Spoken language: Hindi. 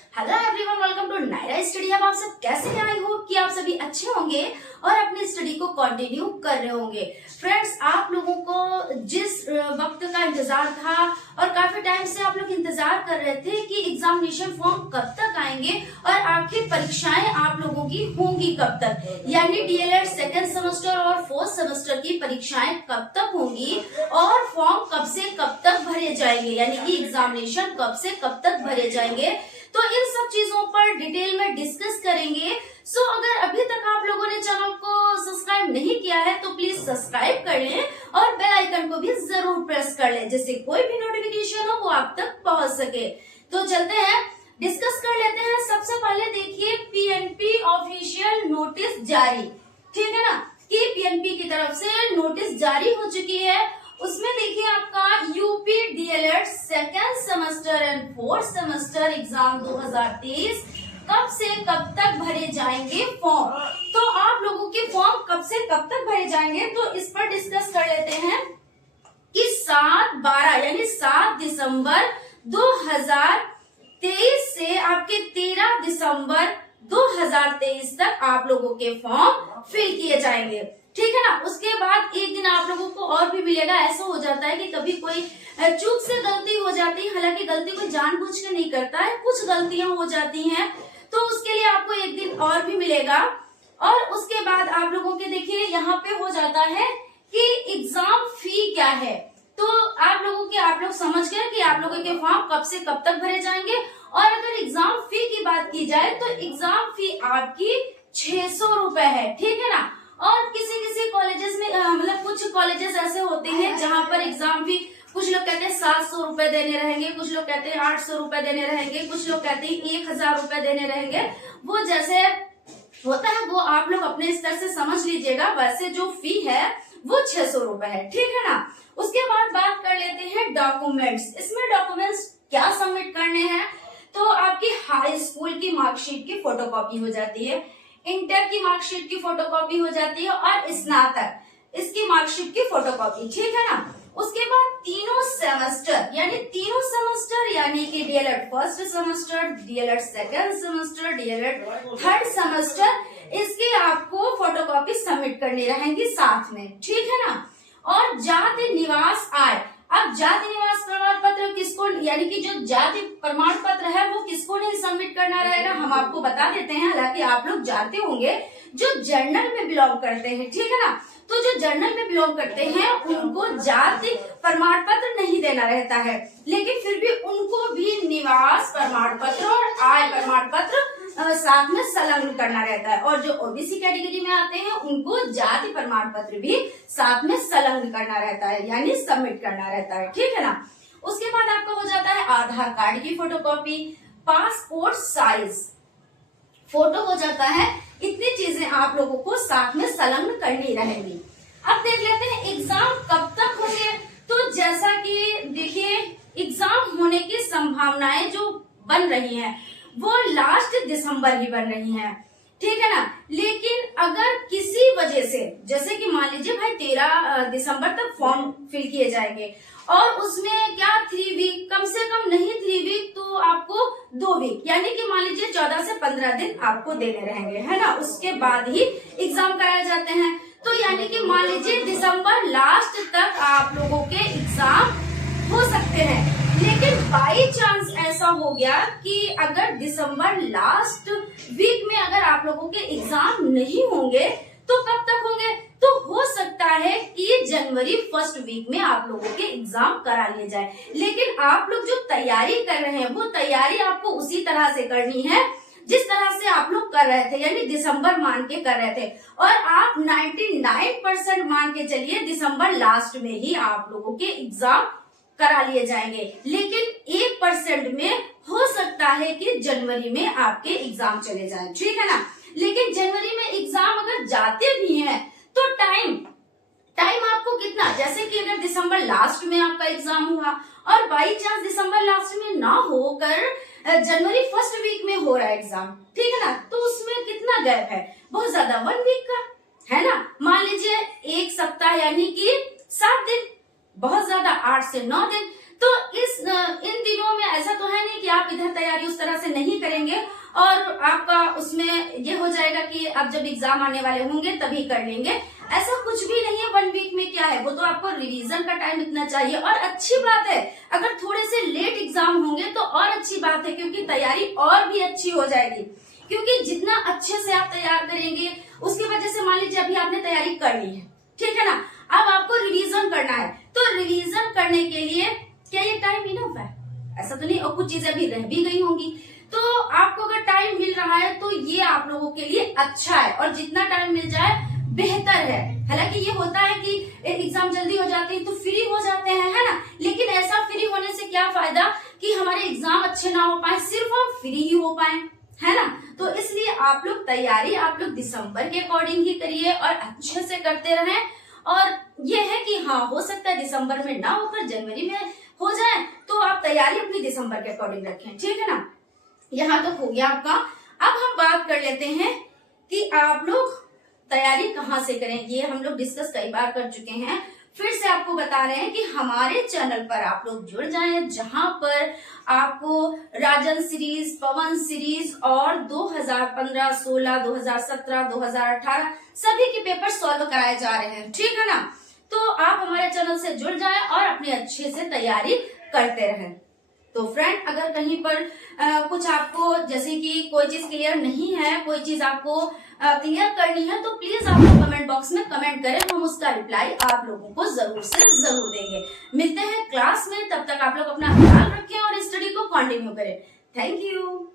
Hello everyone, welcome to Naira study hub. आप सब कैसे हैं? आई होप कि आप सभी अच्छे होंगे और अपनी स्टडी को कंटिन्यू कर रहे होंगे। फ्रेंड्स, आप लोगों को जिस वक्त का इंतजार था और काफी टाइम से आप लोग इंतजार कर रहे थे कि एग्जामिनेशन फॉर्म कब तक आएंगे और आखिर परीक्षाएं आप लोगों की होंगी कब तक, यानी डीएलएड सेकेंड सेमेस्टर और फोर्थ सेमेस्टर की परीक्षाएं कब तक होंगी और फॉर्म कब से कब तक भरे जाएंगे, यानी कि एग्जामिनेशन कब से कब तक भरे जाएंगे। तो इन सब चीजों पर डिटेल में डिस्कस करेंगे। सो अगर अभी तक आप लोगों ने चैनल को सब्सक्राइब नहीं किया है तो प्लीज सब्सक्राइब कर लें और बेल आइकन को भी जरूर प्रेस कर लें, जिससे कोई भी नोटिफिकेशन हो वो आप तक पहुंच सके। तो चलते हैं, डिस्कस कर लेते हैं। सबसे पहले देखिए, पीएनपी ऑफिशियल नोटिस जारी, ठीक है ना, कि पीएनपी की तरफ से नोटिस जारी हो चुकी है। उसमें देखिए आपका UP DElEd second semester and fourth semester exam 2023 कब से कब तक भरे जाएंगे फॉर्म। तो आप लोगों के फॉर्म कब से कब तक भरे जाएंगे, तो इस पर डिस्कस कर लेते हैं कि 7/12 यानी 7 दिसंबर 2023 से आपके 13 दिसंबर 2023 तक आप लोगों के फॉर्म फिल किए जाएंगे, ठीक है ना। उसके बाद एक दिन आप लोगों को और भी मिलेगा। ऐसा हो जाता है कि कभी कोई चूक से गलती हो जाती है, हालांकि गलती कोई जानबूझ के नहीं करता है, कुछ गलतियां हो जाती हैं, तो उसके लिए आपको एक दिन और भी मिलेगा। और उसके बाद आप लोगों के देखिए यहाँ पे हो जाता है कि एग्जाम फी क्या है। तो आप लोग समझ गए कि आप लोगों के फॉर्म कब से कब तक भरे जाएंगे। और अगर एग्जाम फी की बात की जाए तो एग्जाम फी आपकी 600 रुपए है, ठीक है ना। और किसी कॉलेजेस में मतलब कुछ कॉलेजेस ऐसे होते हैं जहां पर एग्जाम फी कुछ लोग कहते हैं 700 रुपए देने रहेंगे, कुछ लोग कहते हैं 800 रुपए देने रहेंगे, कुछ लोग कहते हैं 1000 रुपए देने रहेंगे। वो जैसे होता है वो आप लोग अपने स्तर से समझ लीजिएगा। वैसे जो फी है वो 600 रुपए है, ठीक है ना। उसके बाद बात कर लेते हैं डॉक्यूमेंट्स। इसमें डॉक्यूमेंट्स क्या सबमिट करने हैं, तो आपकी हाई स्कूल की मार्कशीट की फोटोकॉपी हो जाती है, इंटर की मार्कशीट की फोटोकॉपी हो जाती है और स्नातक इसकी मार्कशीट की फोटोकॉपी, ठीक है ना। उसके बाद तीनों सेमेस्टर यानी कि DElEd first semester, DElEd second semester, DElEd third semester, इसकी आपको फोटोकॉपी सबमिट करनी रहेंगी साथ में, ठीक है ना। और जाति निवास आय, अब जाति निवास प्रमाण पत्र किसको, यानी कि जो जाति प्रमाण पत्र है वो किसको नहीं सबमिट करना रहेगा, हम आपको बता देते हैं। हालांकि आप लोग जानते होंगे जो जर्नल में बिलोंग करते हैं, ठीक है ना, तो जो जर्नल में बिलोंग करते हैं उनको जाति प्रमाण पत्र नहीं देना रहता है, लेकिन फिर भी उनको भी निवास प्रमाण पत्र और आय प्रमाण पत्र साथ में संलग्न करना रहता है। और जो ओबीसी कैटेगरी में आते हैं उनको जाति प्रमाण पत्र भी साथ में संलग्न करना रहता है, यानी सबमिट करना रहता है, ठीक है ना। उसके बाद आपका हो जाता है आधार कार्ड की फोटोकॉपी, पासपोर्ट साइज फोटो हो जाता है। इतनी चीजें आप लोगों को साथ में संलग्न करनी रहेंगी। अब देख लेते हैं एग्जाम कब तक होंगे। तो जैसा कि देखिए, एग्जाम होने की संभावनाएं जो बन रही हैं वो लास्ट दिसंबर ही बन रही हैं, ठीक है ना। लेकिन अगर किसी वजह से, जैसे कि मान लीजिए भाई 13 दिसंबर तक फॉर्म फिल किए जाएंगे और उसमें क्या 3 वीक, कम से कम नहीं 3 वीक तो आपको 2 वीक, यानी कि मान लीजिए 14 से 15 दिन आपको देने रहेंगे, है ना। उसके बाद ही एग्जाम कराए जाते हैं। तो यानी कि मान लीजिए दिसंबर लास्ट तक आप लोगों के एग्जाम हो सकते हैं। लेकिन बाई चांस ऐसा हो गया कि अगर दिसंबर लास्ट वीक में अगर आप लोगों के एग्जाम नहीं होंगे तो कब तक होंगे, तो हो सकता है कि जनवरी फर्स्ट वीक में आप लोगों के एग्जाम करा लिए जाए। लेकिन आप लोग जो तैयारी कर रहे हैं वो तैयारी आपको उसी तरह से करनी है जिस तरह से आप लोग कर रहे थे, यानी दिसंबर मान के कर रहे थे। और आप 99% मान के चलिए दिसंबर लास्ट में ही आप लोगों के एग्जाम करा लिए जाएंगे। लेकिन 1% में हो सकता है कि जनवरी में आपके एग्जाम चले जाएं, ठीक है ना। लेकिन जनवरी में एग्जाम अगर जाते भी हैं तो टाइम आपको कितना, जैसे कि अगर दिसंबर लास्ट में आपका एग्जाम हुआ और बाई चांस दिसंबर लास्ट में ना होकर जनवरी फर्स्ट वीक में हो रहा है एग्जाम, ठीक है ना, तो उसमें कितना गैप है, बहुत ज्यादा 1 वीक का, है ना। मान लीजिए 1 सप्ताह यानी कि 7 दिन, बहुत ज्यादा 8 से 9 दिन। तो इन दिनों में ऐसा तो है नहीं कि आप इधर तैयारी उस तरह से नहीं करेंगे और आपका उसमें ये हो जाएगा कि आप जब एग्जाम आने वाले होंगे तभी कर लेंगे। ऐसा कुछ भी नहीं है। 1 वीक में क्या है, वो तो आपको रिवीजन का टाइम इतना चाहिए। और अच्छी बात है अगर थोड़े से लेट एग्जाम होंगे तो और अच्छी बात है, क्योंकि तैयारी और भी अच्छी हो जाएगी। क्योंकि जितना अच्छे से आप तैयार करेंगे उसकी वजह से, मान लीजिए अभी आपने तैयारी कर ली है, ठीक है ना, अब आपको रिवीजन करना है, तो रिवीजन करने के लिए क्या ये टाइम इनफ है? ऐसा तो नहीं, और कुछ चीजें भी रह भी गई होंगी। तो आपको अगर टाइम मिल रहा है तो ये आप लोगों के लिए अच्छा है, और जितना टाइम मिल जाए बेहतर है। हालांकि ये होता है कि एग्जाम जल्दी हो जाते हैं तो फ्री हो जाते हैं, है ना, लेकिन ऐसा फ्री होने से क्या फायदा कि हमारे एग्जाम अच्छे ना हो पाए, सिर्फ हम फ्री ही हो पाए, है ना। तो इसलिए आप लोग तैयारी आप लोग दिसंबर के अकॉर्डिंग ही करिए और अच्छे से करते रहें। और ये है कि हाँ, हो सकता है दिसंबर में ना होकर जनवरी में हो जाए, तो आप तैयारी अपनी दिसंबर के अकॉर्डिंग रखें, ठीक है ना। यहाँ तो हो गया आपका। अब हम बात कर लेते हैं कि आप लोग तैयारी कहाँ से करें। ये हम लोग डिस्कस कई बार कर चुके हैं, फिर से आपको बता रहे हैं कि हमारे चैनल पर आप लोग जुड़ जाएं, जहां पर आपको राजन सीरीज, पवन सीरीज और 2015, 16, 2017, 2018 सभी के पेपर सॉल्व कराए जा रहे हैं, ठीक है ना। तो आप हमारे चैनल से जुड़ जाएं और अपनी अच्छे से तैयारी करते रहें। तो फ्रेंड, अगर कहीं पर कुछ आपको जैसे कि कोई चीज क्लियर नहीं है, कोई चीज आपको क्लियर करनी है, तो प्लीज आप लोग कमेंट बॉक्स में कमेंट करें, हम उसका रिप्लाई आप लोगों को जरूर से जरूर देंगे। मिलते हैं क्लास में, तब तक आप लोग अपना ख्याल रखें और स्टडी को कंटिन्यू करें। Thank you.